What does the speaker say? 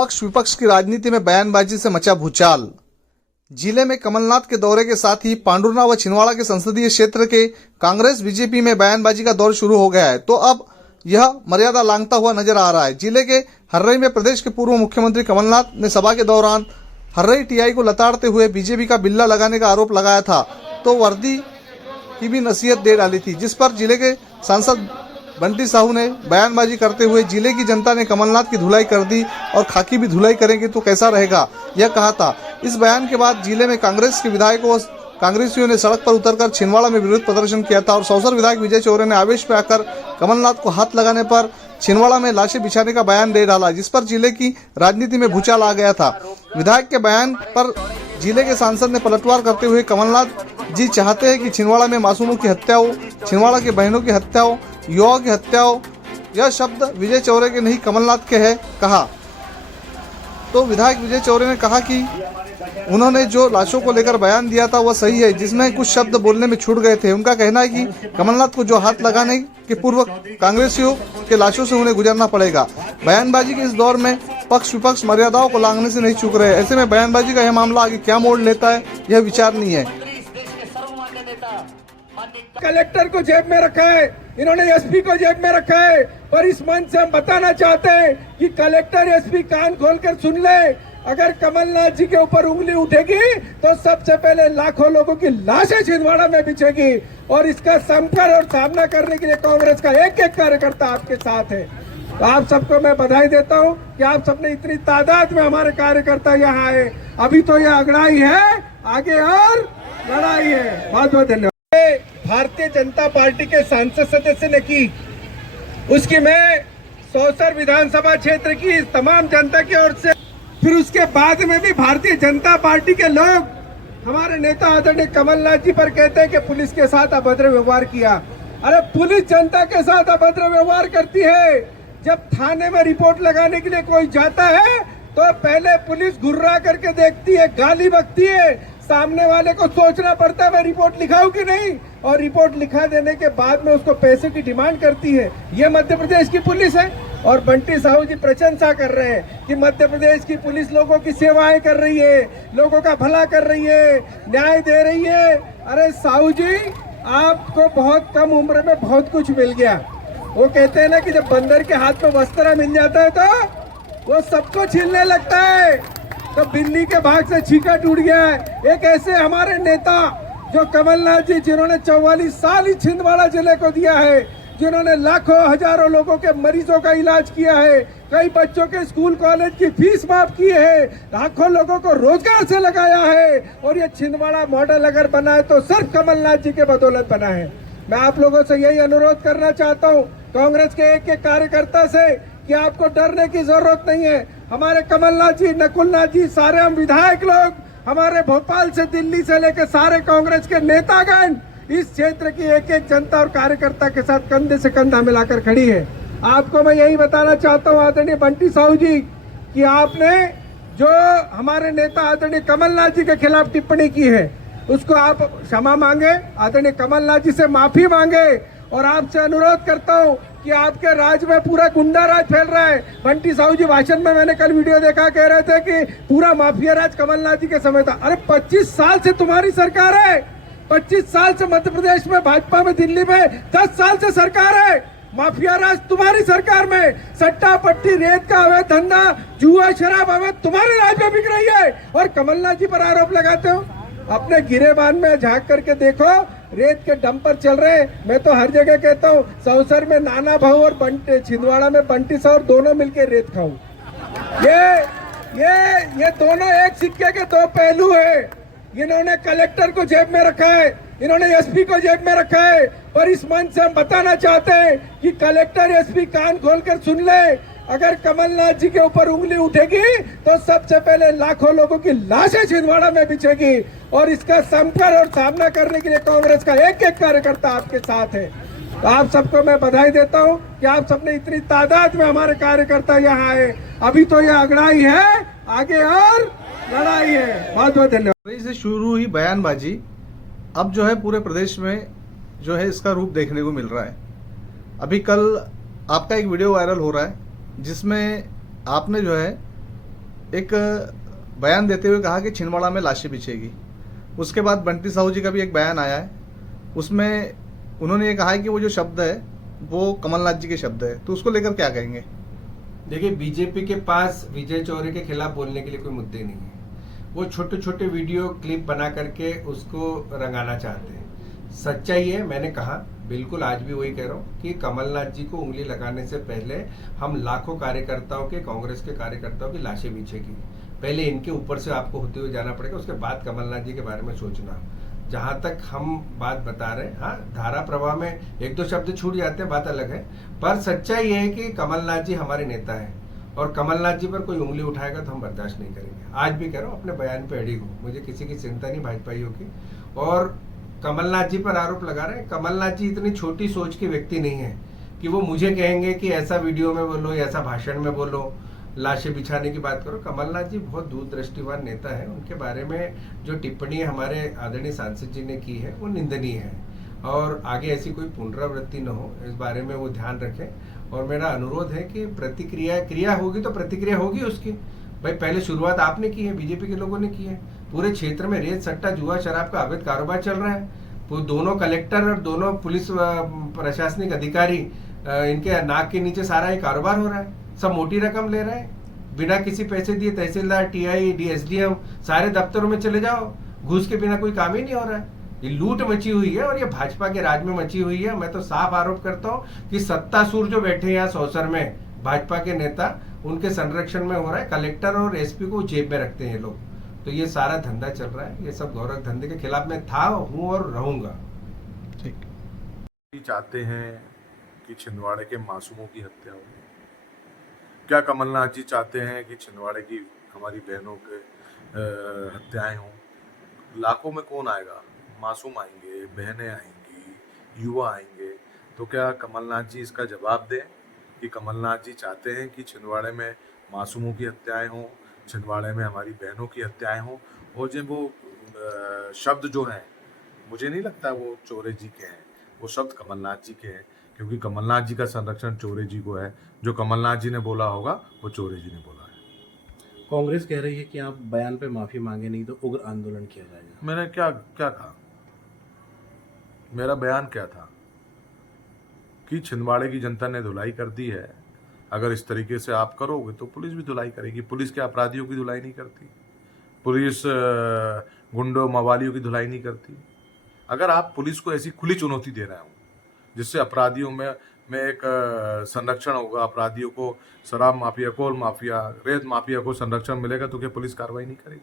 पक्ष विपक्ष की राजनीति में बयानबाजी से मचा भूचाल। जिले में कमलनाथ के दौरे के साथ ही पांडुरना व छिंदवाड़ा के संसदीय क्षेत्र के कांग्रेस बीजेपी में बयानबाजी का दौर शुरू हो गया है, तो अब यह मर्यादा लांघता हुआ नजर आ रहा है। जिले के हर्रई में प्रदेश के पूर्व मुख्यमंत्री कमलनाथ ने सभा के दौरान हर्रई टीआई को लताड़ते हुए बीजेपी का बिल्ला लगाने का आरोप लगाया था, तो वर्दी की भी नसीहत दे डाली थी, जिस पर जिले के सांसद बंटी साहू ने बयानबाजी करते हुए जिले की जनता ने कमलनाथ की धुलाई कर दी और खाकी भी धुलाई करेंगे तो कैसा रहेगा, यह कहा था। इस बयान के बाद जिले में कांग्रेस के विधायकों व कांग्रेसियों ने सड़क पर उतरकर छिंदवाड़ा में विरोध प्रदर्शन किया था और सौसर विधायक विजय चौरे ने आवेश में आकर कमलनाथ को हाथ लगाने पर छिंदवाड़ा में लाशें बिछाने का बयान दे डाला, जिस पर जिले की राजनीति में भूचाल आ गया था। विधायक के बयान पर जिले के सांसद ने पलटवार करते हुए कमलनाथ जी चाहते हैं कि छिंदवाड़ा में मासूमों की हत्या हो, छिंदवाड़ा के बहनों की हत्या हो, युवाओं की हत्या हो, यह शब्द विजय चौरे के नहीं कमलनाथ के है, कहा। तो विधायक विजय चौरे ने कहा कि उन्होंने जो लाशों को लेकर बयान दिया था वह सही है, जिसमें कुछ शब्द बोलने में छूट गए थे। उनका कहना है कि कमलनाथ को जो हाथ लगाने के पूर्व कांग्रेसियों के लाशों से उन्हें गुजरना पड़ेगा। बयानबाजी के इस दौर में पक्ष विपक्ष मर्यादाओं को लांघने से नहीं चूक रहे। ऐसे में बयानबाजी का यह मामला आगे क्या मोड़ लेता है, यह विचार नहीं है। कलेक्टर को जेब में रखा है, इन्होंने एसपी को जेब में रखा है, और इस मंच से हम बताना चाहते हैं कि कलेक्टर एसपी कान खोलकर सुन ले। अगर कमलनाथ जी के ऊपर उंगली उठेगी तो सबसे पहले लाखों लोगों की लाशें छिंदवाड़ा में बिछेगी, और इसका समकर और सामना करने के लिए कांग्रेस का एक एक कार्यकर्ता आपके साथ है। तो आप सबको मैं बधाई देता हूं कि आप सबने इतनी तादाद में हमारे कार्यकर्ता यहाँ आए। अभी तो यह अगड़ाई है, आगे और लड़ाई है। बहुत बहुत धन्यवाद। भारतीय जनता पार्टी के सांसद सदस्य ने की, उसकी मैं सौसर विधानसभा क्षेत्र की तमाम जनता की ओर से, फिर उसके बाद में भी भारतीय जनता पार्टी के लोग हमारे नेता आदरणीय कमलनाथ जी पर कहते हैं कि पुलिस के साथ अभद्र व्यवहार किया। अरे पुलिस जनता के साथ अभद्र व्यवहार करती है। जब थाने में रिपोर्ट लगाने के लिए कोई जाता है तो पहले पुलिस घुर्रा करके देखती है, गाली बकती है, सामने वाले को सोचना पड़ता है मैं रिपोर्ट लिखाऊं कि नहीं, और रिपोर्ट लिखा देने के बाद में उसको पैसे की डिमांड करती है। ये मध्य प्रदेश की पुलिस है, और बंटी साहू जी प्रशंसा कर रहे हैं कि मध्य प्रदेश की पुलिस लोगों की सेवाएं कर रही है, लोगों का भला कर रही है, न्याय दे रही है। अरे साहू जी, आपको बहुत कम उम्र में बहुत कुछ मिल गया। वो कहते हैं ना कि जब बंदर के हाथ में वस्त्र मिल जाता है तो वो सबको छीनने लगता है। तो बिल्ली के भाग से छीका टूट गया है। एक ऐसे हमारे नेता जो कमलनाथ जी, जिन्होंने 44 साल इस छिंदवाड़ा जिले को दिया है, जिन्होंने लाखों हजारों लोगों के मरीजों का इलाज किया है, कई बच्चों के स्कूल कॉलेज की फीस माफ की है, लाखों लोगों को रोजगार से लगाया है, और ये छिंदवाड़ा मॉडल अगर बना है तो सिर्फ कमलनाथ जी के बदौलत बना है। मैं आप लोगों से यही अनुरोध करना चाहता हूँ, कांग्रेस के एक एक कार्यकर्ता से, कि आपको डरने की जरूरत नहीं है। हमारे कमलनाथ जी, नकुलनाथ जी, सारे हम विधायक लोग, हमारे भोपाल से दिल्ली से लेकर सारे कांग्रेस के नेतागण इस क्षेत्र की एक एक जनता और कार्यकर्ता के साथ कंधे से कंधा मिलाकर खड़ी है। आपको मैं यही बताना चाहता हूं आदरणीय बंटी साहू जी, कि आपने जो हमारे नेता आदरणीय कमलनाथ जी के खिलाफ टिप्पणी की है, उसको आप क्षमा मांगे, आदरणीय कमलनाथ जी से माफी मांगे, और आपसे अनुरोध करता हूं कि आपके राज में पूरा गुंडा राज फैल रहा है। बंटी साहू जी भाषण में मैंने कल वीडियो देखा, कह रहे थे कि पूरा माफिया राज कमलनाथ जी के समय था। अरे 25 साल से तुम्हारी सरकार है, 25 साल से मध्य प्रदेश में भाजपा में, दिल्ली में 10 साल से सरकार है। माफिया राज तुम्हारी सरकार में, सट्टा पट्टी, रेत का अवैध धंधा, जुआ शराब अवैध तुम्हारे राज में बिक रही है, और कमलनाथ जी पर आरोप लगाते हो। अपने गिरेबान में झांक करके देखो, रेत के डंपर चल रहे हैं। मैं तो हर जगह कहता हूँ, सौसर में नाना भाऊ और छिंदवाड़ा में बंटी साहू दोनों मिलके रेत खाऊं। ये दोनों एक सिक्के के दो पहलू है। इन्होंने कलेक्टर को जेब में रखा है, इन्होंने एसपी को जेब में रखा है, और इस मंच से हम बताना चाहते हैं कि कलेक्टर एसपी कान खोलकर सुन ले। अगर कमलनाथ जी के ऊपर उंगली उठेगी तो सबसे पहले लाखों लोगों की लाशें छिंदवाड़ा में बिछेगी, और इसका समकर और सामना करने के लिए कांग्रेस का एक एक कार्यकर्ता आपके साथ है। तो आप सबको मैं बधाई देता हूं कि आप सबने इतनी तादाद में हमारे कार्यकर्ता यहाँ आए। अभी तो यह अगड़ाई है, आगे और लड़ाई है। बहुत बहुत धन्यवाद। से शुरू हुई बयानबाजी अब जो है पूरे प्रदेश में जो है इसका रूप देखने को मिल रहा है। अभी कल आपका एक वीडियो वायरल हो रहा है जिसमें आपने जो है एक बयान देते हुए कहा कि छिंदवाड़ा में लाशें बिछेगी। उसके बाद बंटी साहू जी का भी एक बयान आया है, उसमें उन्होंने ये कहा है कि वो जो शब्द है वो कमलनाथ जी के शब्द है, तो उसको लेकर क्या कहेंगे? देखिए, बीजेपी के पास विजय चौरे के खिलाफ बोलने के लिए कोई मुद्दे नहीं है। वो छोटे छोटे वीडियो क्लिप बना करके उसको रंगाना चाहते हैं। सच्चाई है, मैंने कहा, बिल्कुल आज भी वही कह रहा हूँ कि कमलनाथ जी को उंगली लगाने से पहले हम लाखों कार्यकर्ताओं के, कांग्रेस के कार्यकर्ताओं की लाशें बिछेगी। पहले इनके ऊपर से आपको होते हुए जाना पड़ेगा, उसके बाद कमलनाथ जी के बारे में सोचना। जहां तक हम बात बता रहे हैं, हाँ, धारा प्रवाह में एक दो शब्द छूट जाते हैं, बात अलग है, पर सच्चाई ये है कि कमलनाथ जी हमारे नेता हैं और कमलनाथ जी पर कोई उंगली उठाएगा तो हम बर्दाश्त नहीं करेंगे। आज भी कह रहा हूँ, अपने बयान पे अड़ी हूँ, मुझे किसी की चिंता नहीं भाजपाइयों की। और कमलनाथ जी पर आरोप लगा रहे हैं, कमलनाथ जी इतनी छोटी सोच के व्यक्ति नहीं है कि वो मुझे कहेंगे कि ऐसा वीडियो में बोलो या ऐसा भाषण में बोलो, लाशें बिछाने की बात करो। कमलनाथ जी बहुत दूरदृष्टिवान नेता है, उनके बारे में जो टिप्पणी हमारे आदरणीय सांसद जी ने की है वो निंदनीय है और आगे ऐसी कोई पुनरावृत्ति न हो, इस बारे में वो ध्यान रखें। और मेरा अनुरोध है कि क्रिया होगी तो प्रतिक्रिया होगी उसकी। भाई, पहले शुरुआत आपने की है, बीजेपी के लोगों ने की है। पूरे क्षेत्र में रेत, सट्टा, जुआ, शराब का अवैध कारोबार चल रहा है। वो दोनों कलेक्टर और दोनों पुलिस प्रशासनिक अधिकारी, इनके नाक के नीचे सारा ये कारोबार हो रहा है। सब मोटी रकम ले रहे हैं, बिना किसी पैसे दिए तहसीलदार, टीआई, एसडीएम सारे दफ्तरों में चले जाओ, घूस के बिना कोई काम ही नहीं हो रहा है। ये लूट मची हुई है और ये भाजपा के राज में मची हुई है। मैं तो साफ आरोप करता हूँ कि सत्तासूर जो बैठे हैं यहाँ सौसर में, भाजपा के नेता, उनके संरक्षण में हो रहा है। कलेक्टर और एसपी को जेब में रखते हैं ये लोग। तो ये सारा धंधा चल रहा है। ये सब गौरव धंधे के खिलाफ मैं था, हूँ और रहूंगा। ठीक। चाहते हैं कि छिंदवाड़े के मासूमों की हत्या हो? क्या कमलनाथ जी चाहते हैं कि छिंदवाड़े की हमारी बहनों के हत्याएं हों? लाखों में कौन आएगा? मासूम आएंगे, बहनें आएंगी, युवा आएंगे। तो क्या कमलनाथ जी इसका जवाब दें कि कमलनाथ जी चाहते हैं कि छिंदवाड़े में मासूमों की हत्याएं हों, छिंदवाड़े में हमारी बहनों की हत्याएं हों? और जब वो शब्द जो हैं, मुझे नहीं लगता वो चौरे जी के हैं, वो शब्द कमलनाथ जी के हैं, क्योंकि कमलनाथ जी का संरक्षण चौरे जी को है। जो कमलनाथ जी ने बोला होगा वो चौरे जी ने बोला है। कांग्रेस कह रही है कि आप बयान पे माफी मांगे नहीं तो उग्र आंदोलन किया जाएगा। मैंने क्या क्या कहा? मेरा बयान क्या था कि छिंदवाड़े की जनता ने धुलाई कर दी है। अगर इस तरीके से आप करोगे तो पुलिस भी धुलाई करेगी। पुलिस के अपराधियों की धुलाई नहीं करती, पुलिस गुंडों मवालियों की धुलाई नहीं करती। अगर आप पुलिस को ऐसी खुली चुनौती दे रहे हो जिससे अपराधियों में एक संरक्षण होगा, अपराधियों को, शराब माफिया, कोल माफिया, रेत माफिया को संरक्षण मिलेगा, तो क्या पुलिस कार्रवाई नहीं करेगी?